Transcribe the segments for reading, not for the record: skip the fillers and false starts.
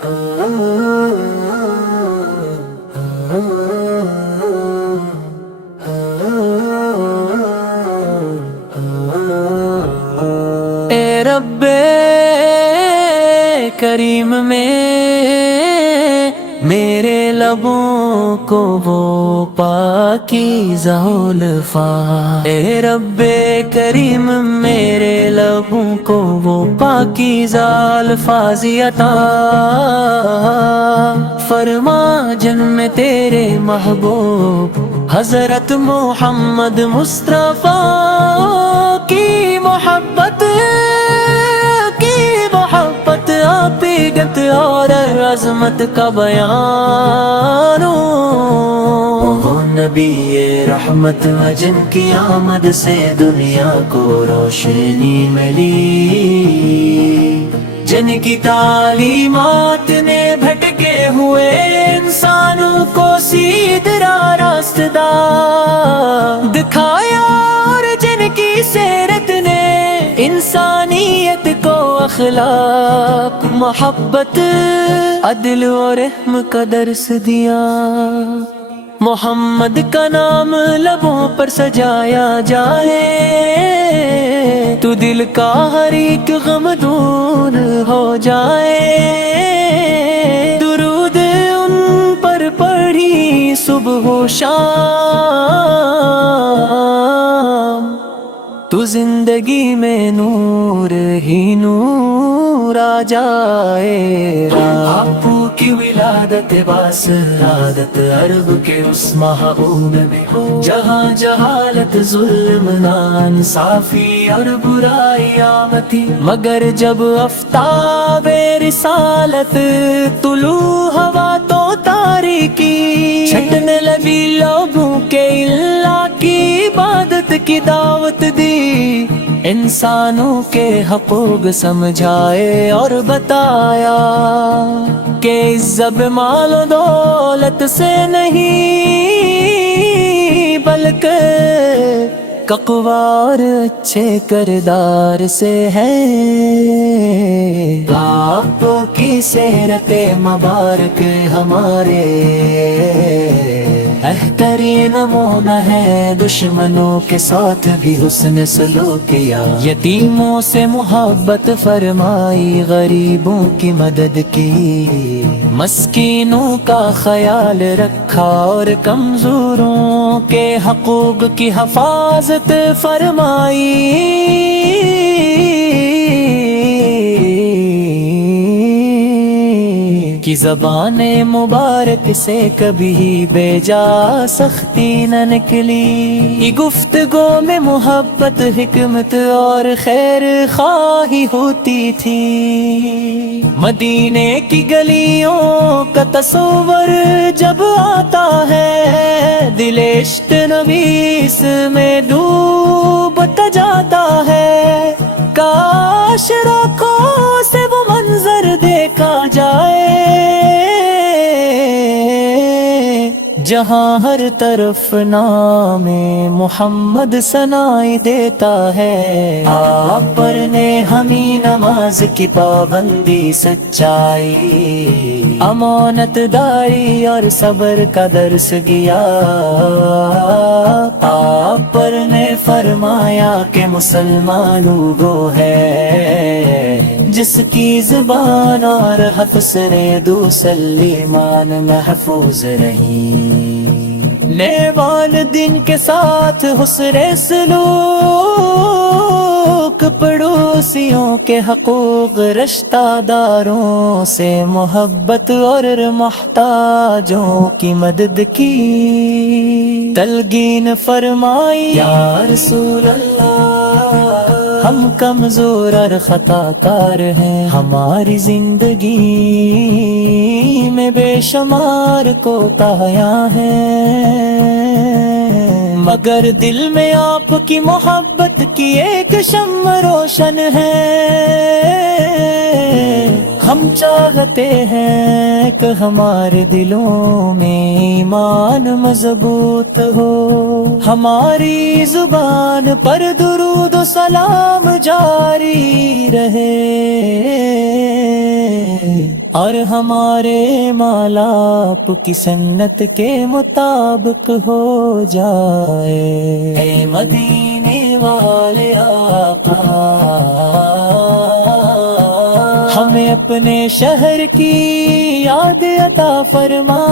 اے رب کریم میں میرے لبوں کو وہ پاکیزہ الفاظ، اے رب کریم میرے لبوں کو وہ پاکیزہ الفاظ عطا فرما، جن میں تیرے محبوب حضرت محمد مصطفیٰ کی محبت عقیدت اور عظمت کا بیان ہو۔ نبی رحمت جن کی آمد سے دنیا کو روشنی ملی، جن کی تعلیمات نے بھٹکے ہوئے انسانوں کو سیدھا راستہ دکھایا، اور جن کی سیرت نے انسانیت کو اخلاق، محبت، عدل اور رحم کا درس دیا۔ محمد کا نام لبوں پر سجایا جائے تو دل کا ہر ایک غم دور ہو جائے، درود ان پر پڑھی صبح و شام، تو زندگی میں نور ہی نور آ جائے۔ آپو کی ولادت باسعادت عرب کے اس محبوب میں ہو، جہاں جہالت ظلم ناانصافی اور برائی آمتی، مگر جب آفتاب رسالت طلوع ہوا تو تاریکی چھٹنے لگی، لوگوں کے اللہ کی عبادت کی دعوت دی، انسانوں کے حقوق سمجھائے اور بتایا کہ عزت مال و دولت سے نہیں بلکہ تقوی اور اچھے کردار سے ہے۔ آپ کی سیرت مبارک ہمارے بہترین نمونہ ہے، دشمنوں کے ساتھ بھی حسن سلوک کیا، یتیموں سے محبت فرمائی، غریبوں کی مدد کی، مسکینوں کا خیال رکھا اور کمزوروں کے حقوق کی حفاظت فرمائی۔ کی زبان مبارک سے کبھی بیجا سختی نہ نکلی، یہ گفتگو میں محبت، حکمت اور خیر خواہی ہوتی تھی۔ مدینے کی گلیوں کا تصور جب آتا ہے، دل عشق نبی اس میں ڈوبتا جاتا ہے، کاش آنکھوں سے وہ منظر دیکھا جائے جہاں ہر طرف نام محمد سنائی دیتا ہے۔ آپ پر نے ہمیں نماز کی پابندی، سچائی، امانت داری اور صبر کا درس دیا۔ آپ پر نے فرمایا کہ مسلمان وہ ہے جس کی زبان اور حفظ نے دوسل ایمان محفوظ رہی، نئے والدین کے ساتھ حسن سلوک، پڑوسیوں کے حقوق، رشتہ داروں سے محبت اور محتاجوں کی مدد کی تلقین فرمائی۔ یا رسول اللہ، ہم کمزور اور خطا کار ہیں، ہماری زندگی میں بے شمار کوتاہیاں ہیں، مگر دل میں آپ کی محبت کی ایک شمع روشن ہے۔ ہم چاہتے ہیں کہ ہمارے دلوں میں ایمان مضبوط ہو، ہماری زبان پر درود و سلام جاری رہے، اور ہمارے اعمال آپ کی سنت کے مطابق ہو جائے۔ اے مدینے والے آقا، ہمیں اپنے شہر کی یاد عطا فرما،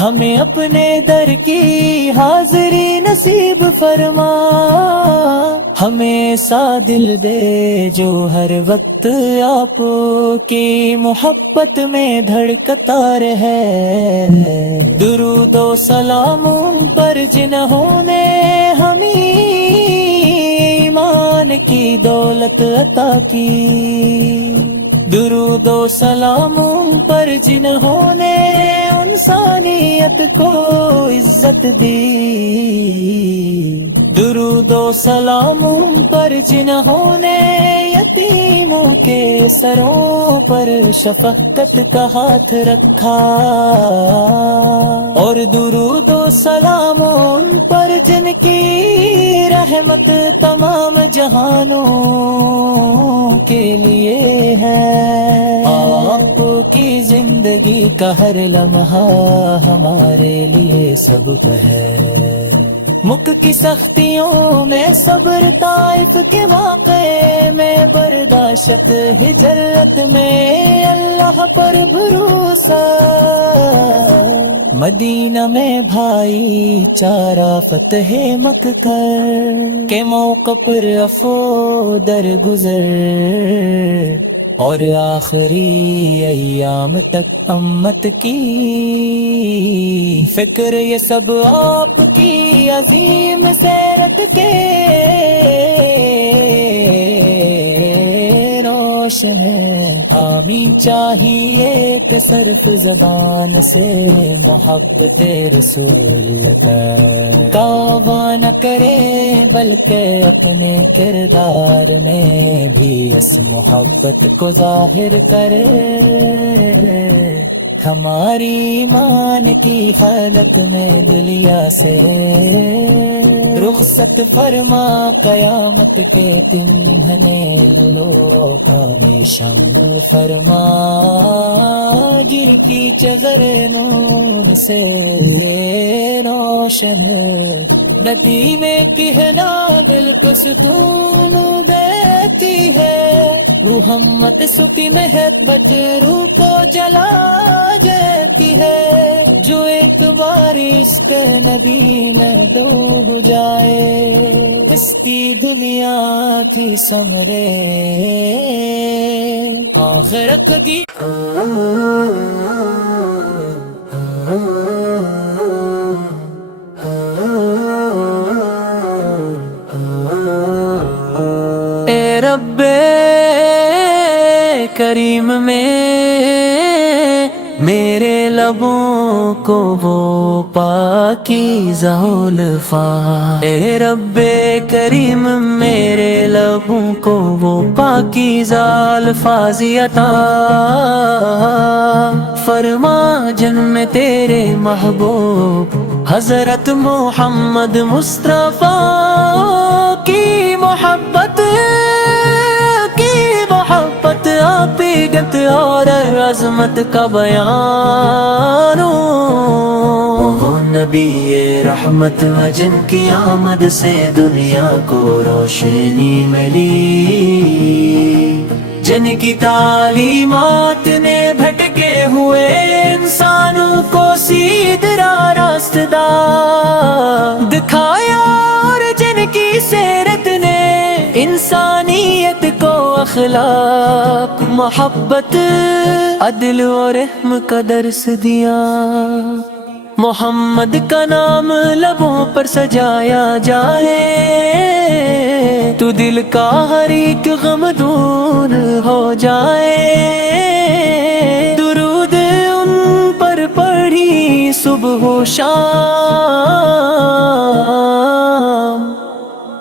ہمیں اپنے در کی حاضری نصیب فرما، ہمیں ایسا دل دے جو ہر وقت آپ کی محبت میں دھڑکتا رہے۔ درود و سلام پر جنہوں نے ہمیں ایمان کی دولت عطا کی، درود و سلام پر جنہوں نے انسانیت کو عزت دی، درود و سلام پر جنہوں نے یتیموں کے سروں پر شفقت کا ہاتھ رکھا، اور درود و سلام ان پر جن کی رحمت تمام جہانوں کے لیے ہے۔ آپ کی زندگی کا ہر لمحہ ہمارے لیے سبق ہے، مکھ کی سختیوں میں صبر، طائف کے واقعے میں برداشت، ہجرت میں اللہ پر بھروسہ، مدینہ میں بھائی چارہ، فتح مکہ کے موقع پر عفو درگزر، اور آخری ایام تک امت کی فکر، یہ سب آپ کی عظیم سیرت کے روشن ہے۔ آمین چاہیے کہ صرف زبان سے محبت رسول کا نہ کرے، بلکہ اپنے کردار میں بھی اس محبت کو ظاہر کرے۔ ہماری ایمان کی حالت میں دنیا سے رخصت فرما، قیامت کے دن لوگ ہمیشہ فرما، جن کی چذر نور سے روشن، ندی میں کہنا دل کو سکون دیتی ہے، محمد ستی محبت روح کو جلا جاتی ہے، جو ایک بار عشق نبی میں ڈوب جائے، اس کی دنیا تھی سمرے آخرت کی۔ اے رب کریم میں میرے لبوں کو وہ پاکیزہ الفاظ، اے رب کریم میرے لبوں کو وہ پاکیزہ الفاظ عطا فرما، جن میں تیرے محبوب حضرت محمد مصطفیٰ کی محبت عقیدت اور عظمت کا بیان ہو۔ وہ نبی رحمت جن کی آمد سے دنیا کو روشنی ملی، جن کی تعلیمات نے بھٹکے ہوئے انسانوں کو سیدھا راستہ دکھایا، اور جن کی سیرت نے انسانیت کو اخلاق، محبت، عدل و رحم کا درس دیا۔ محمد کا نام لبوں پر سجایا جائے تو دل کا ہر ایک غم دور ہو جائے، درود ان پر پڑھی صبح و شام،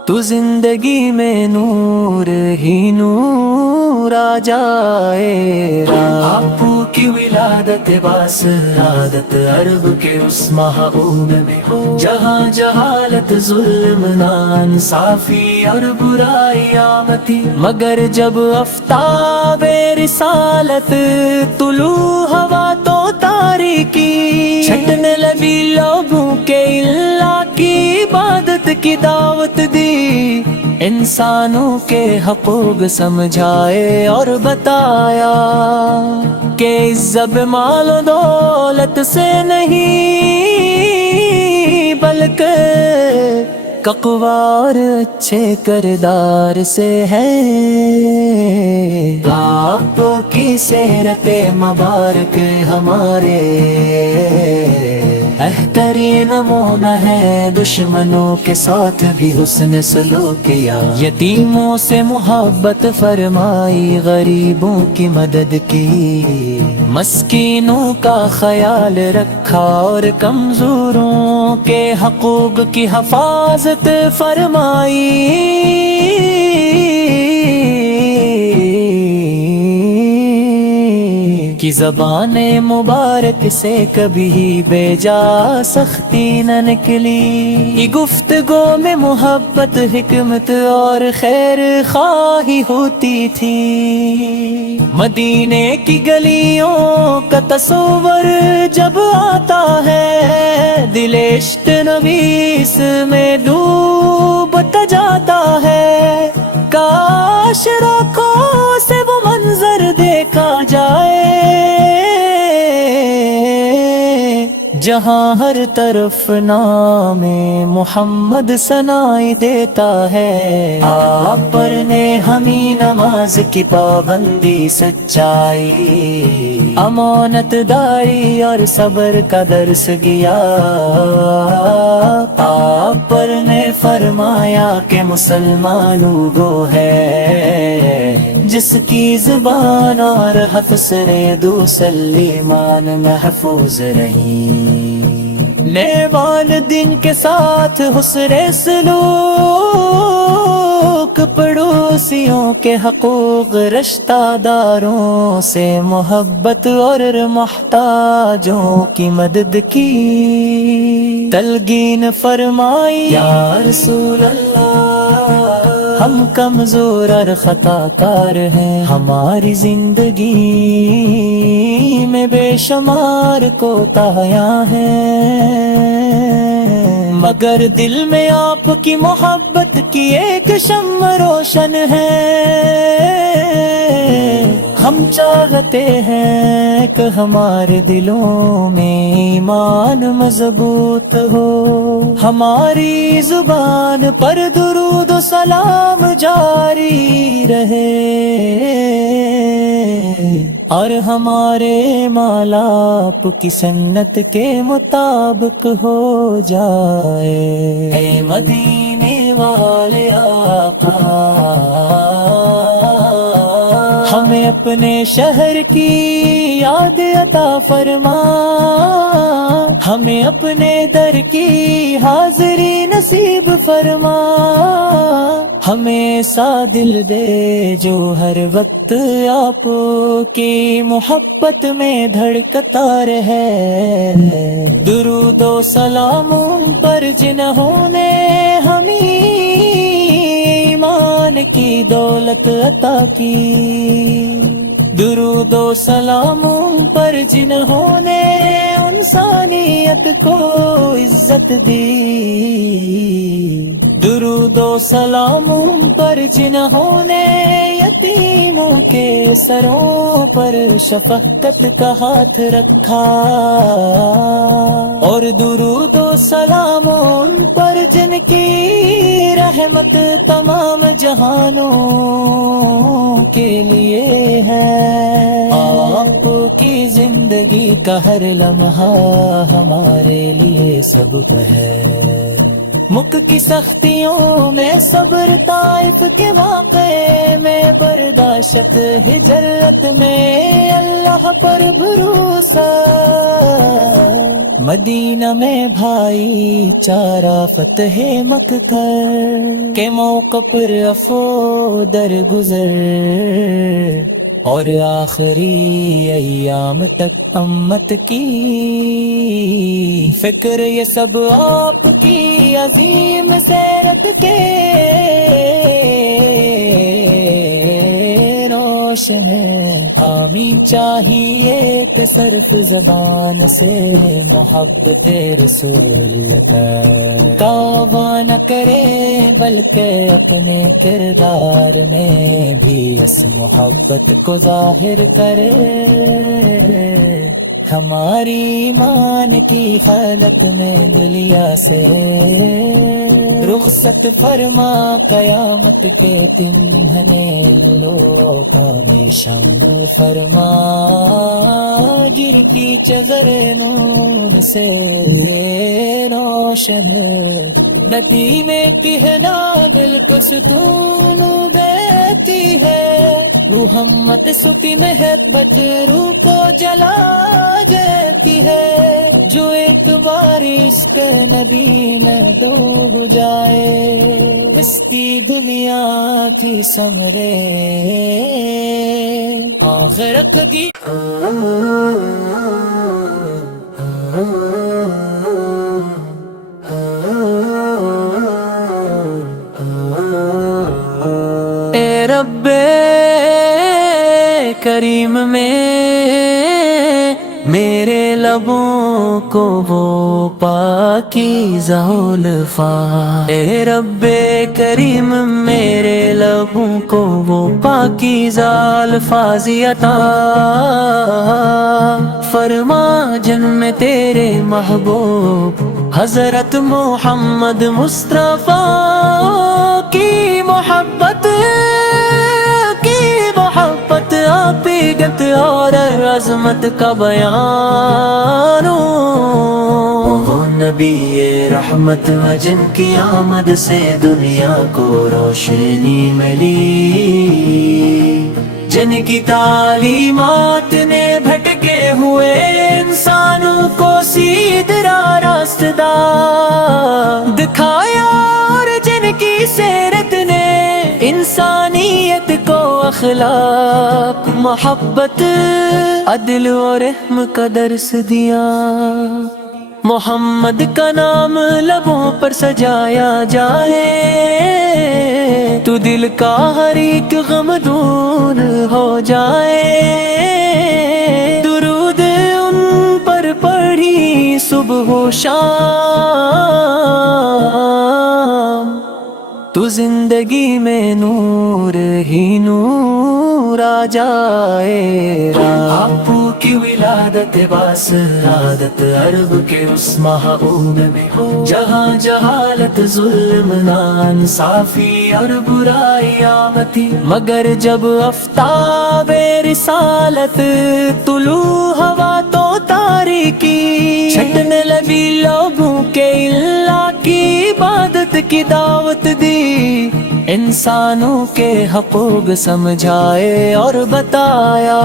تو زندگی میں نور ہی نور آ جائے آپ کی ولادت باس عادت عرب کے اس محبوب میں ہو جہاں جہالت ظلم ناانصافی اور برائی آمتی مگر جب آفتاب رسالت طلوع ہوا تو تاریکی چھٹنے لگی لوگوں کے اللہ کی عبادت کی دعوت دی انسانوں کے حقوق سمجھائے اور بتایا کہ عزت مال و دولت سے نہیں بلکہ تقویٰ اور اچھے کردار سے ہے آپ کی سیرت مبارک ہمارے بہترین نمونہ ہے دشمنوں کے ساتھ بھی حسن سلوک کیا یتیموں سے محبت فرمائی غریبوں کی مدد کی مسکینوں کا خیال رکھا اور کمزوروں کے حقوق کی حفاظت فرمائی کی زبان مبارک سے کبھی بیجا سختی نہ نکلی یہ گفتگو میں محبت حکمت اور خیر خواہی ہوتی تھی مدینے کی گلیوں کا تصور جب آتا ہے دل عشق نویس میں ڈوبتا جاتا ہے کاش آنکھوں سے وہ منظر دیکھا جائے جہاں ہر طرف نام محمد سنائی دیتا ہے آپ پر نے ہمیں نماز کی پابندی سچائی امانت داری اور صبر کا درس گیا آپ پر نے فرمایا کہ مسلمانوں گو ہے جس کی زبان اور حفظ نے دوسلیمان محفوظ رہی نیک والدین کے ساتھ حسن سلوک پڑوسیوں کے حقوق رشتہ داروں سے محبت اور محتاجوں کی مدد کی تلقین فرمائی یا رسول اللہ ہم کمزور اور خطا کار ہیں ہماری زندگی میں بے شمار کوتاہیاں ہیں مگر دل میں آپ کی محبت کی ایک شمع روشن ہے ہم چاہتے ہیں کہ ہمارے دلوں میں ایمان مضبوط ہو ہماری زبان پر درود و سلام جاری رہے اور ہمارے مال آپ کی سنت کے مطابق ہو جائے اے مدینے والے آقا ہمیں اپنے شہر کی یاد عطا فرما ہمیں اپنے در کی حاضری نصیب فرما ہمیں ایسا دل دے جو ہر وقت آپ کی محبت میں دھڑکتا رہے درود و سلام ان پر جنہوں نے ہمیں ایمان کی دولت عطا کی درود و سلام ان پر جنہوں نے انسانیت کو عزت دی درود و سلام ان پر جنہوں نے یتیموں کے سروں پر شفقت کا ہاتھ رکھا اور درود و سلام ان پر جن کی رحمت تمام جہانوں کے لیے ہے آپ کی زندگی کا ہر لمحہ ہمارے لیے سبق ہے مکھ کی سختیوں میں صبر طائف کے واقعے میں برداشت ہجرت میں اللہ پر بھروسہ مدینہ میں بھائی چارہ فتح مکہ کے موقع پر عفو درگزر اور آخری ایام تک امت کی فکر یہ سب آپ کی عظیم سیرت کے روشن ہے۔ آمین چاہیے کہ صرف زبان سے محبت رسول توبہ نہ کرے، بلکہ اپنے کردار میں بھی اس محبت کو ظاہر کرے۔ ہماری ایمان کی حالت میں دنیا سے رخصت فرما، قیامت کے دن ہمیں لوگوں میں شامل فرما، جر کی چذر نور سے روشن ندی میں کہنا دل کو ستون دیتی ہے، محمد سکی محبت روح کو جلا دیتی ہے، جو ایک بار اس کے نبی میں ڈوب جائے، اس کی دنیا تھی سمرے آخرت کی۔ اے رب کریم میں میرے لبوں کو وہ پاکیزہ الفاظ، اے رب کریم میرے لبوں کو وہ پاکیزہ الفاظ عطا فرما، جن میں تیرے محبوب حضرت محمد مصطفیٰ کی محبت عقیدت اور عظمت کا بیان ہو، نبی رحمت جن کی آمد سے دنیا کو روشنی ملی، جن کی تعلیمات نے بھٹکے ہوئے انسانوں کو سیدھا راستہ دکھایا، اور جن کی سیرت نے انسانیت کو اخلاق، محبت، عدل اور رحم کا درس دیا۔ محمد کا نام لبوں پر سجایا جائے تو دل کا ہر ایک غم دور ہو جائے، درود ان پر پڑھی صبح و شام تو زندگی میں نور ہی نور آ جائے۔ باپو کی ولادت باسعادت عرب کے اس معہود میں ہو، جہاں جہالت ظلم ناانصافی اور برائی آمتی، مگر جب آفتاب رسالت طلوع ہوا تو تاریکی چھٹنے لگی، لوگوں کے اللہ کی عبادت کی دعوت دی، انسانوں کے حقوق سمجھائے اور بتایا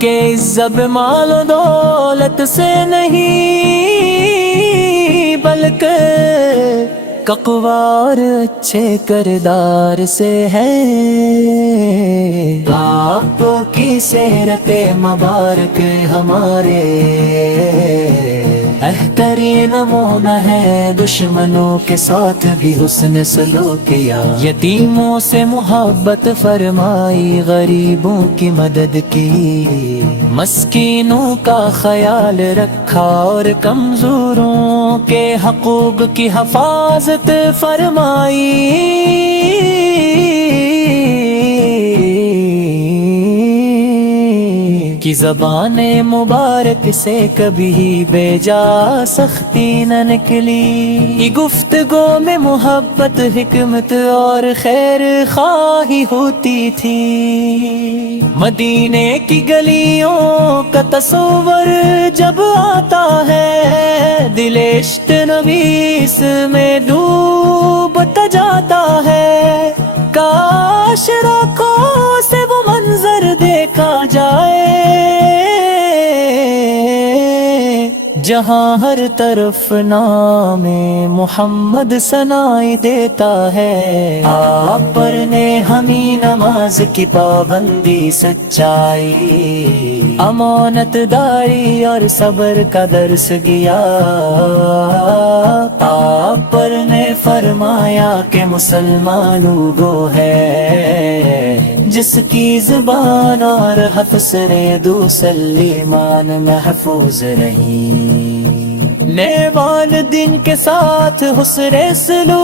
کہ عزت مال و دولت سے نہیں بلکہ تقویٰ اور اچھے کردار سے ہے۔ آپ کی سیرت مبارک ہمارے بہترین نمونہ ہے، دشمنوں کے ساتھ بھی حسن سلوک کیا، یتیموں سے محبت فرمائی، غریبوں کی مدد کی، مسکینوں کا خیال رکھا اور کمزوروں کے حقوق کی حفاظت فرمائی، کی زبان مبارک سے کبھی بے جا سختی نہ نکلی، یہ گفتگو میں محبت، حکمت اور خیر خواہی ہوتی تھی۔ مدینے کی گلیوں کا تصور جب آتا ہے، دل عشق نبیس میں ڈوبتا جاتا ہے، کاش آنکھوں سے وہ منظر دیکھا جائے جہاں ہر طرف نام محمد سنائی دیتا ہے، آپ پر نے ہمیں نماز کی پابندی سچائی، امانت داری اور صبر کا درس گیا، آپ پر نے فرمایا کہ مسلمانوں وہ ہے جس کی زبان اور حفظ نے دوسل ایمان محفوظ رہی، نیک والدین کے ساتھ حسن سلوک،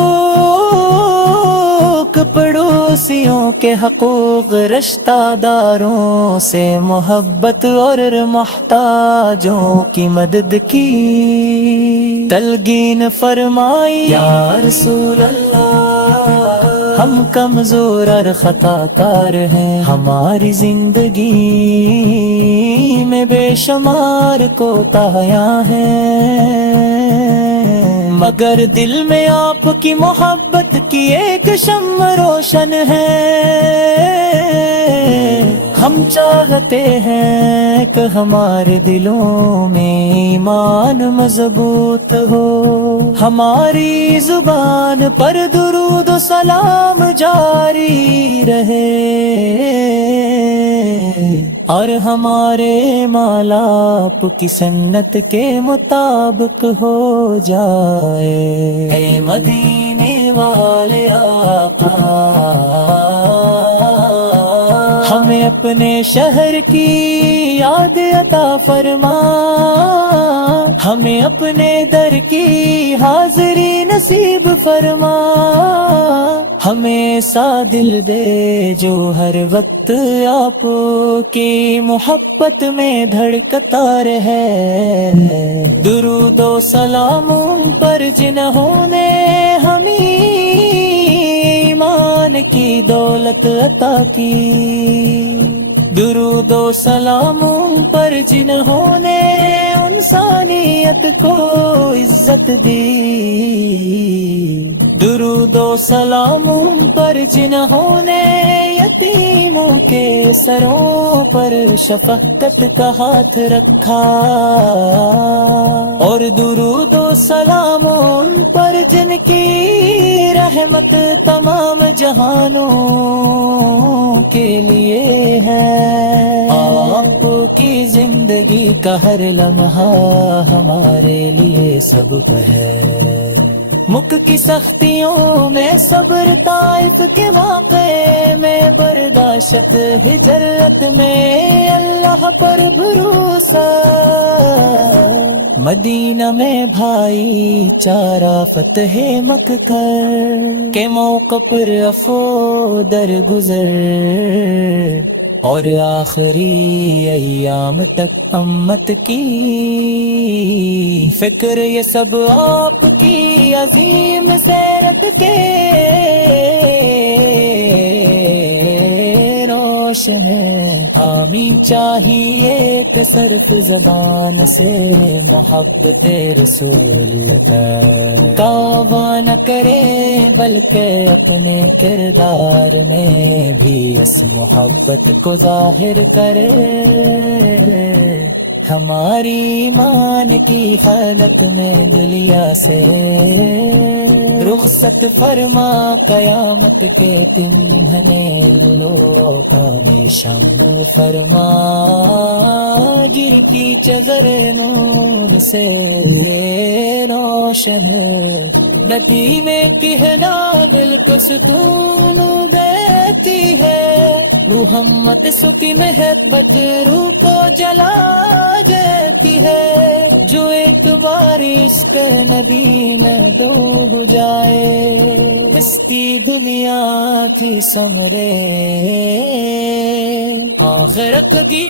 پڑوسیوں کے حقوق، رشتہ داروں سے محبت اور محتاجوں کی مدد کی، تلقین فرمائی یا رسول اللہ ہم کمزور اور خطا کار ہیں، ہماری زندگی میں بے شمار کوتاہیاں ہیں، مگر دل میں آپ کی محبت کی ایک شمع روشن ہے، ہم چاہتے ہیں کہ ہمارے دلوں میں ایمان مضبوط ہو، ہماری زبان پر درود و سلام جاری رہے، اور ہمارے مال آپ کی سنت کے مطابق ہو جائے، اے مدینے والے آقا ہمیں اپنے شہر کی یاد عطا فرما، ہمیں اپنے در کی حاضری نصیب فرما، ہمیں ایسا دل دے جو ہر وقت آپ کی محبت میں دھڑکتا رہے، درود و سلام ان پر جنہوں نے ہمیں ایمان کی دولت عطا کی، درود و سلام ان پر جنہوں نے انسانیت کو عزت دی، درود و سلام ان پر جنہوں نے یتیموں کے سروں پر شفقت کا ہاتھ رکھا، اور درود و سلام ان پر جن کی رحمت تمام جہانوں کے لیے ہے، آپ کی زندگی کا ہر لمحہ ہمارے لیے سبق ہے، مکھ کی سختیوں میں صبر، طائف کے واقعے میں برداشت، ہجرت میں اللہ پر بھروسہ، مدینہ میں بھائی چارہ، فتح مکہ کے موقع پر عفو درگزر، اور آخری ایام تک امت کی فکر، یہ سب آپ کی عظیم سیرت کے روشن ہے، آمین چاہیے کہ صرف زبان سے محبت رسول کا نہ کرے، بلکہ اپنے کردار میں بھی اس محبت کو ظاہر کرے، ہماری ایمان کی حالت میں دنیا سے رخصت فرما، قیامت کے تمہنے لوگوں میں شامل فرما، جن کی چذر نور سے روشن، ندی میں کہنا دل کو سکون دیتی ہے، محمد سکی محبت روح کو جلا دیتی ہے، جو ایک بار عشق نبی میں ڈوب جائے، اس کی دنیا تھی سمرے آخرت کی